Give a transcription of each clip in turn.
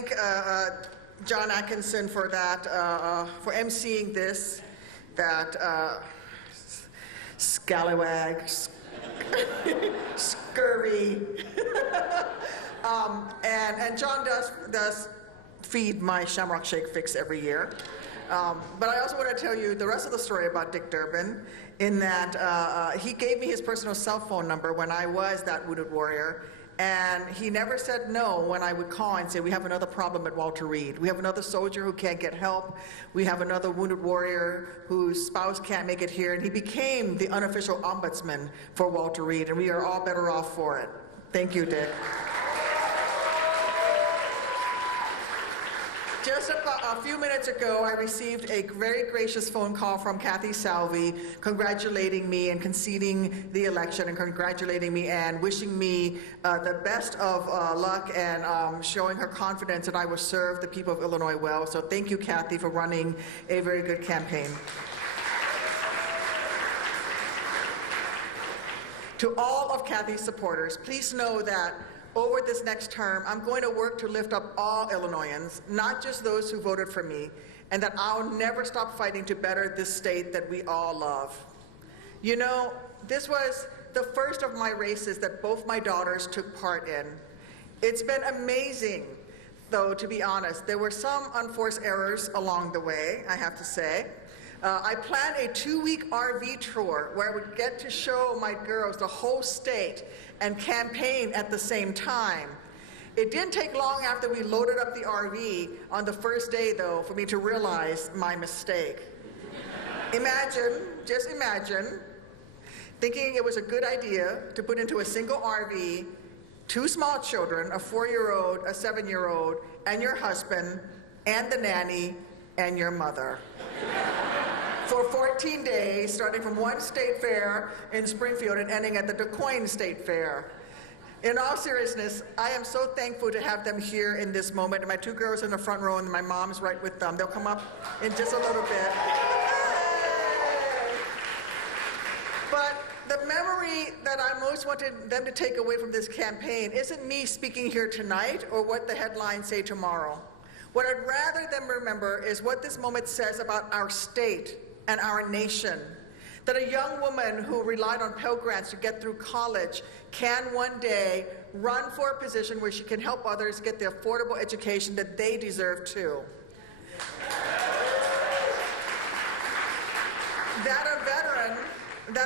thank John Atkinson for that, for emceeing this, that scallywag, scurvy. And John does feed my Shamrock Shake fix every year. But I also want to tell you the rest of the story about Dick Durbin, in that he gave me his personal cell phone number when I was that wounded warrior, and he never said no when I would call and say, we have another problem at Walter Reed. We have another soldier who can't get help. We have another wounded warrior whose spouse can't make it here. And he became the unofficial ombudsman for Walter Reed, and we are all better off for it. Thank you, Dick. Just a few minutes ago, I received a very gracious phone call from Kathy Salvi congratulating me and conceding the election, and congratulating me and wishing me the best of luck, and showing her confidence that I will serve the people of Illinois well. So thank you, Kathy, for running a very good campaign. To all of Kathy's supporters, please know that over this next term, I'm going to work to lift up all Illinoisans, not just those who voted for me, and that I'll never stop fighting to better this state that we all love. You know, this was the first of my races that both my daughters took part in. It's been amazing, though, to be honest. There were some unforced errors along the way, I have to say. I planned a 2-week RV tour where I would get to show my girls the whole state and campaign at the same time. It didn't take long after we loaded up the RV on the first day, though, for me to realize my mistake. Just imagine, thinking it was a good idea to put into a single RV 2 small children, a 4-year-old, a 7-year-old, and your husband, and the nanny, and your mother. For 14 days, starting from one state fair in Springfield and ending at the DuQuoin State Fair. In all seriousness, I am so thankful to have them here in this moment. And my 2 girls in the front row, and my mom's right with them. They'll come up in just a little bit. But the memory that I most wanted them to take away from this campaign isn't me speaking here tonight or what the headlines say tomorrow. What I'd rather them remember is what this moment says about our state and our nation. That a young woman who relied on Pell Grants to get through college can one day run for a position where she can help others get the affordable education that they deserve too. That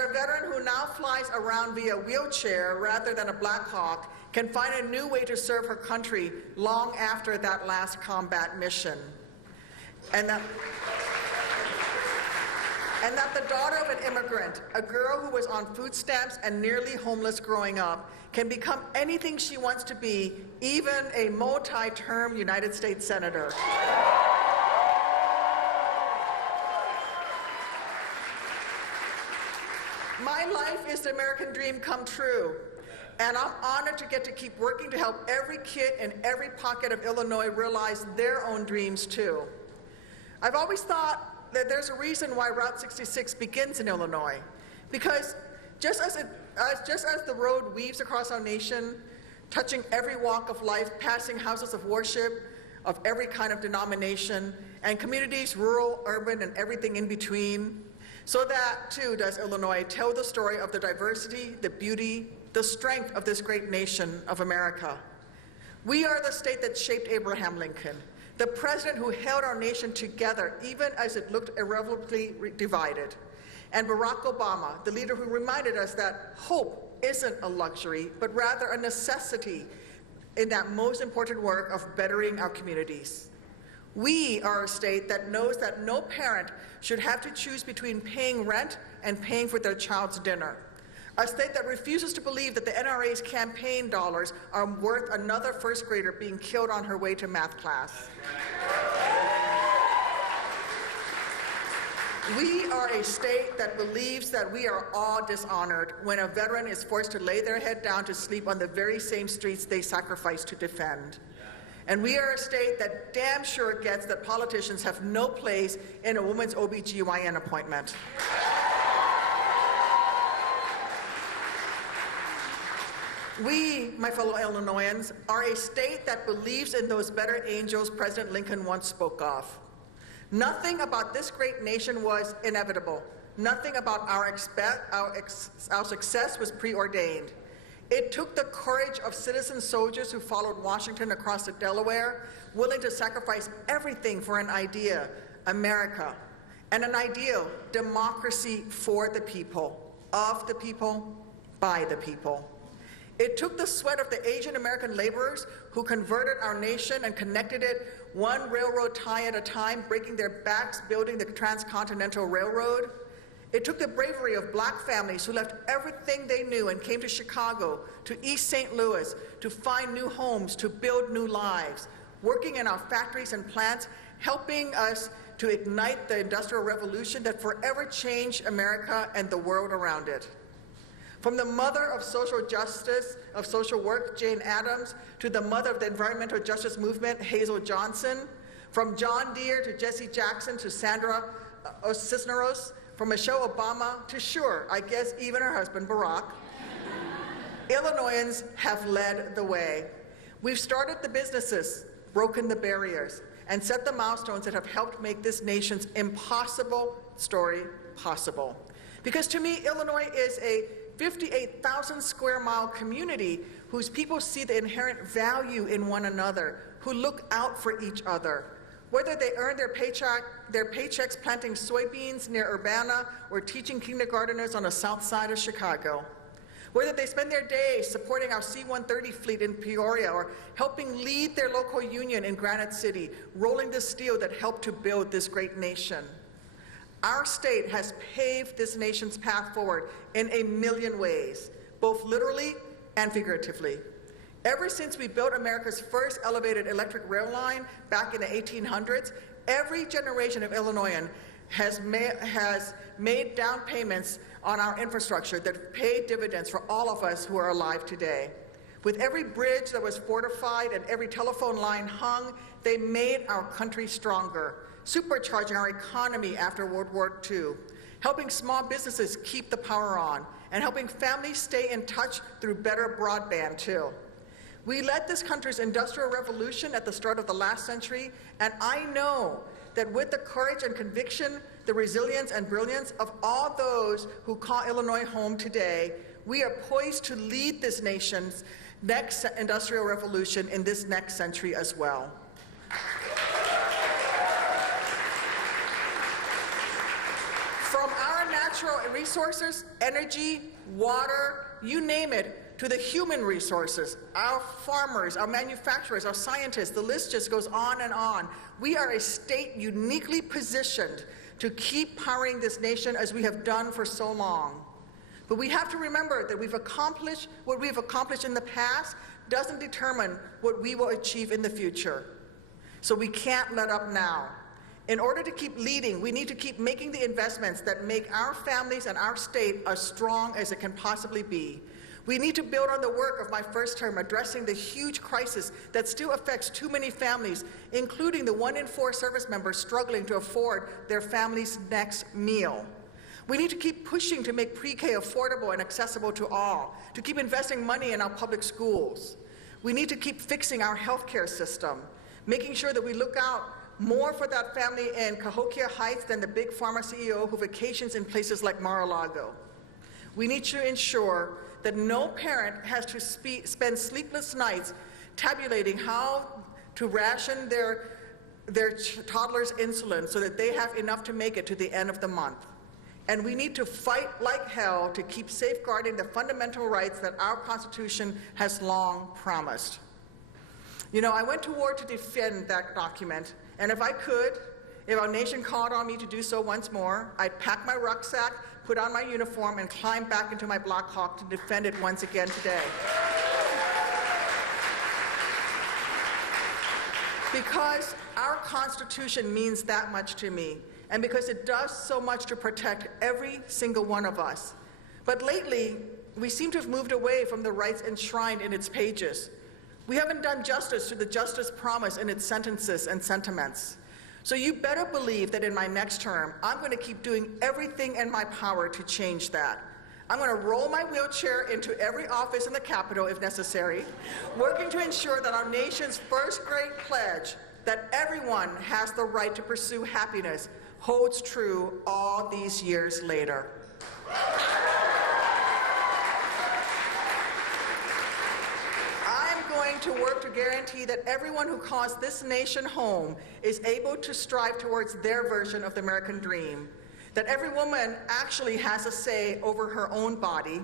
a veteran who now flies around via wheelchair rather than a Black Hawk can find a new way to serve her country long after that last combat mission. And that the daughter of an immigrant, a girl who was on food stamps and nearly homeless growing up, can become anything she wants to be, even a multi-term United States Senator. My life is the American dream come true, and I'm honored to get to keep working to help every kid in every pocket of Illinois realize their own dreams too. I've always thought that there's a reason why Route 66 begins in Illinois, because just as the road weaves across our nation, touching every walk of life, passing houses of worship of every kind of denomination, and communities, rural, urban, and everything in between, so that too does Illinois tell the story of the diversity, the beauty, the strength of this great nation of America. We are the state that shaped Abraham Lincoln, the president who held our nation together even as it looked irrevocably divided, and Barack Obama, the leader who reminded us that hope isn't a luxury, but rather a necessity in that most important work of bettering our communities. We are a state that knows that no parent should have to choose between paying rent and paying for their child's dinner. A state that refuses to believe that the NRA's campaign dollars are worth another first grader being killed on her way to math class. We are a state that believes that we are all dishonored when a veteran is forced to lay their head down to sleep on the very same streets they sacrificed to defend. And we are a state that damn sure gets that politicians have no place in a woman's OBGYN appointment. We, my fellow Illinoisans, are a state that believes in those better angels President Lincoln once spoke of. Nothing about this great nation was inevitable. Nothing about our success was preordained. It took the courage of citizen soldiers who followed Washington across the Delaware, willing to sacrifice everything for an idea, America, and an ideal, democracy for the people, of the people, by the people. It took the sweat of the Asian American laborers who converted our nation and connected it one railroad tie at a time, breaking their backs building the Transcontinental Railroad. It took the bravery of black families who left everything they knew and came to Chicago, to East St. Louis, to find new homes, to build new lives, working in our factories and plants, helping us to ignite the Industrial Revolution that forever changed America and the world around it. From the mother of social justice, of social work, Jane Addams, to the mother of the environmental justice movement, Hazel Johnson, from John Deere to Jesse Jackson to Sandra Cisneros, from Michelle Obama to, sure, I guess even her husband, Barack, Illinoisans have led the way. We've started the businesses, broken the barriers, and set the milestones that have helped make this nation's impossible story possible. Because to me, Illinois is a 58,000 square mile community whose people see the inherent value in one another, who look out for each other. Whether they earn their paychecks planting soybeans near Urbana or teaching kindergarteners on the south side of Chicago. Whether they spend their days supporting our C-130 fleet in Peoria or helping lead their local union in Granite City, rolling the steel that helped to build this great nation. Our state has paved this nation's path forward in a million ways, both literally and figuratively. Ever since we built America's first elevated electric rail line back in the 1800s, every generation of Illinoisan has made down payments on our infrastructure that paid dividends for all of us who are alive today. With every bridge that was fortified and every telephone line hung, they made our country stronger, supercharging our economy after World War II, helping small businesses keep the power on, and helping families stay in touch through better broadband too. We led this country's industrial revolution at the start of the last century, and I know that with the courage and conviction, the resilience and brilliance of all those who call Illinois home today, we are poised to lead this nation's next industrial revolution in this next century as well. From our natural resources, energy, water, you name it, to the human resources, our farmers, our manufacturers, our scientists, the list just goes on and on. We are a state uniquely positioned to keep powering this nation as we have done for so long. But we have to remember that what we've accomplished in the past doesn't determine what we will achieve in the future. So we can't let up now. In order to keep leading, we need to keep making the investments that make our families and our state as strong as it can possibly be. We need to build on the work of my first term, addressing the huge crisis that still affects too many families, including the 1 in 4 service members struggling to afford their family's next meal. We need to keep pushing to make pre-K affordable and accessible to all, to keep investing money in our public schools. We need to keep fixing our healthcare system, making sure that we look out more for that family in Cahokia Heights than the big pharma CEO who vacations in places like Mar-a-Lago. We need to ensure that no parent has to spend sleepless nights tabulating how to ration their toddler's insulin so that they have enough to make it to the end of the month. And we need to fight like hell to keep safeguarding the fundamental rights that our Constitution has long promised. You know, I went to war to defend that document, and if our nation called on me to do so once more, I'd pack my rucksack, put on my uniform, and climb back into my Black Hawk to defend it once again today. Because our Constitution means that much to me, and because it does so much to protect every single one of us. But lately, we seem to have moved away from the rights enshrined in its pages. We haven't done justice to the justice promised in its sentences and sentiments. So you better believe that in my next term, I'm going to keep doing everything in my power to change that. I'm going to roll my wheelchair into every office in the Capitol if necessary, working to ensure that our nation's first great pledge, that everyone has the right to pursue happiness, holds true all these years later. I'm going to work to guarantee that everyone who calls this nation home is able to strive towards their version of the American dream, that every woman actually has a say over her own body,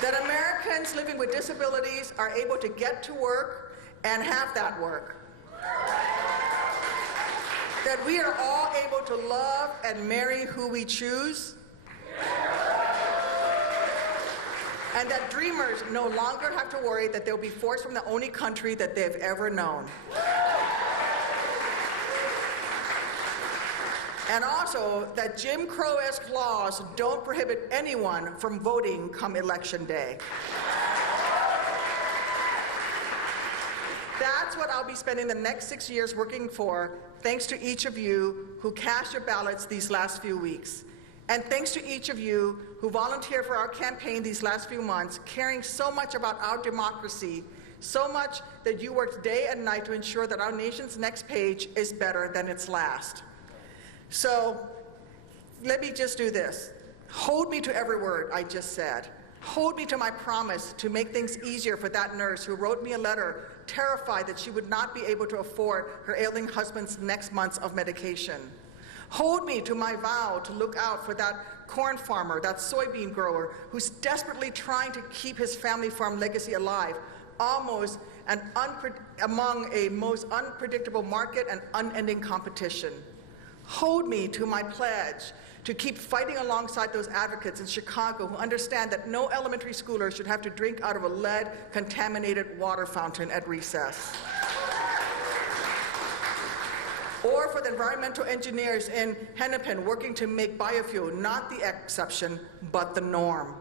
that Americans living with disabilities are able to get to work and have that work, that we are all able to love and marry who we choose, and that dreamers no longer have to worry that they'll be forced from the only country that they've ever known. And also that Jim Crow-esque laws don't prohibit anyone from voting come election day. That's what I'll be spending the next 6 years working for, thanks to each of you who cast your ballots these last few weeks. And thanks to each of you who volunteered for our campaign these last few months, caring so much about our democracy, so much that you worked day and night to ensure that our nation's next page is better than its last. So let me just do this. Hold me to every word I just said. Hold me to my promise to make things easier for that nurse who wrote me a letter terrified that she would not be able to afford her ailing husband's next months of medication. Hold me to my vow to look out for that corn farmer, that soybean grower who's desperately trying to keep his family farm legacy alive, almost among a most unpredictable market and unending competition. Hold me to my pledge to keep fighting alongside those advocates in Chicago who understand that no elementary schooler should have to drink out of a lead-contaminated water fountain at recess. Or for the environmental engineers in Hennepin working to make biofuel not the exception, but the norm.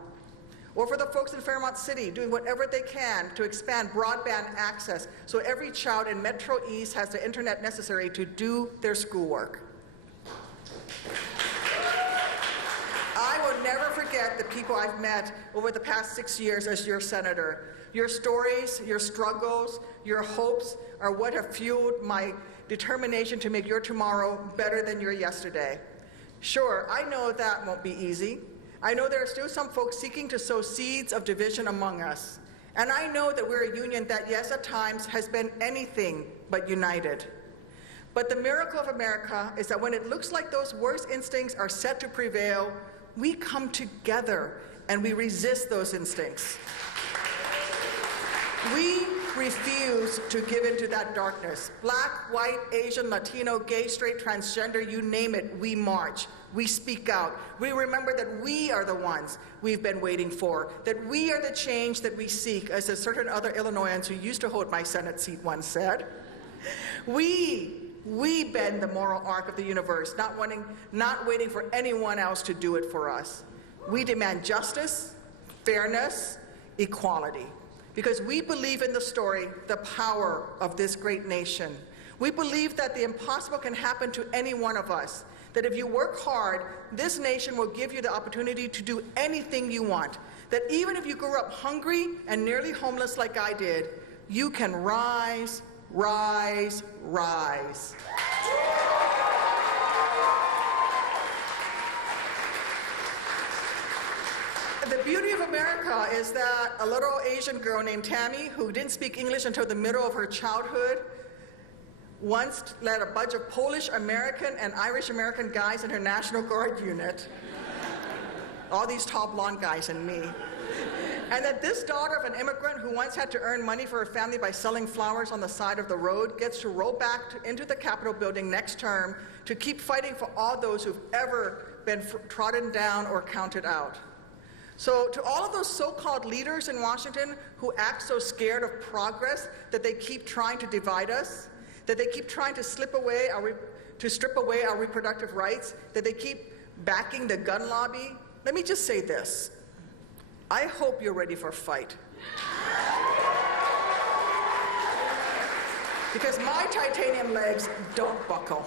Or for the folks in Fairmont City doing whatever they can to expand broadband access so every child in Metro East has the internet necessary to do their schoolwork. I will never forget the people I've met over the past 6 years as your senator. Your stories, your struggles, your hopes are what have fueled my determination to make your tomorrow better than your yesterday. Sure, I know that won't be easy. I know there are still some folks seeking to sow seeds of division among us. And I know that we're a union that, yes, at times has been anything but united. But the miracle of America is that when it looks like those worst instincts are set to prevail, we come together and we resist those instincts. We refuse to give into that darkness. Black, white, Asian, Latino, gay, straight, transgender, you name it, we march. We speak out. We remember that we are the ones we've been waiting for, that we are the change that we seek, as a certain other Illinoisans who used to hold my Senate seat once said. We bend the moral arc of the universe, not waiting for anyone else to do it for us. We demand justice, fairness, equality, because we believe in the story, the power of this great nation. We believe that the impossible can happen to any one of us, that if you work hard, this nation will give you the opportunity to do anything you want, that even if you grew up hungry and nearly homeless like I did, you can rise, rise, rise. The beauty of America is that a little Asian girl named Tammy, who didn't speak English until the middle of her childhood, once led a bunch of Polish American and Irish American guys in her National Guard unit. All these tall blonde guys and me. And that this daughter of an immigrant who once had to earn money for her family by selling flowers on the side of the road gets to roll back into the Capitol building next term to keep fighting for all those who've ever been trodden down or counted out. So to all of those so-called leaders in Washington who act so scared of progress that they keep trying to divide us, that they keep trying to strip away our reproductive rights, that they keep backing the gun lobby, let me just say this. I hope you're ready for a fight. Because my titanium legs don't buckle.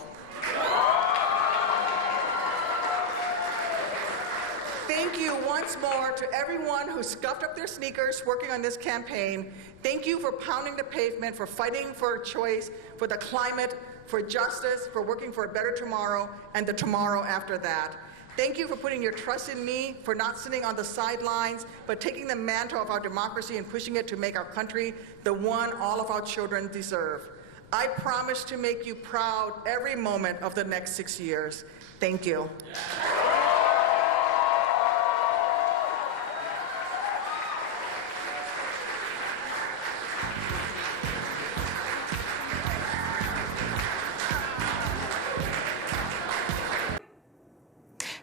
you once more to everyone who scuffed up their sneakers working on this campaign. Thank you for pounding the pavement, for fighting for choice, for the climate, for justice, for working for a better tomorrow and the tomorrow after that. Thank you for putting your trust in me, for not sitting on the sidelines, but taking the mantle of our democracy and pushing it to make our country the one all of our children deserve. I promise to make you proud every moment of the next 6 years. Thank you.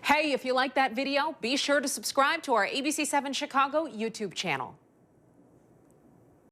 Hey, if you like that video, be sure to subscribe to our ABC7 Chicago YouTube channel.